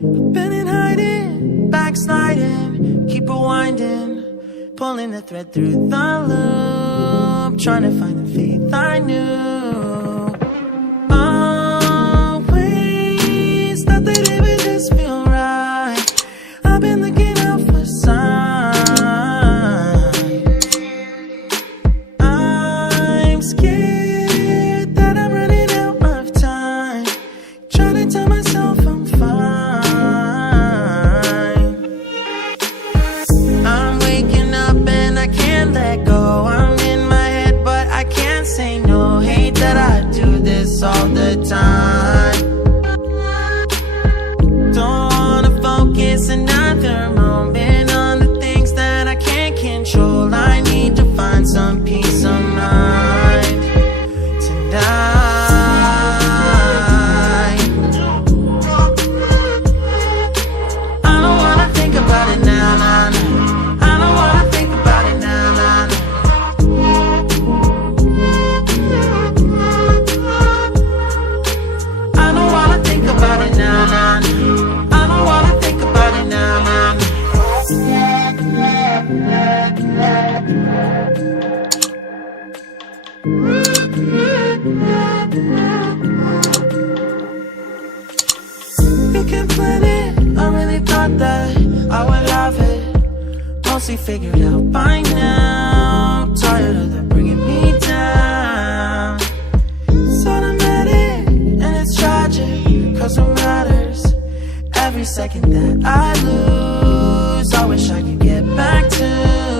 Been in hiding, backsliding, keep rewinding, pulling the thread through the loop, trying to find the faith I knew. Always thought that it would just feel right. I've been looking out for signs. I'm scared that I'm running out of time, trying to tell myself I'm fine. I'm waking up and I can't let go. I'm in my head but I can't say no. Hate that I do this all the time. Don't wanna focus another moment on the things that I can't control. I need to find some peace of mind tonight. I don't wanna think about it now, nah, nah. I don't wanna think about it now, nah, nah. I don't wanna think about it now, nah, nah. I don't wanna think about it now, nah, nah. You can plan it, I really thought that I would love it. Mostly figured out by now. Tired of them bringing me down. It's automatic and it's tragic, cause what matters every second that I lose, I wish I could get back to.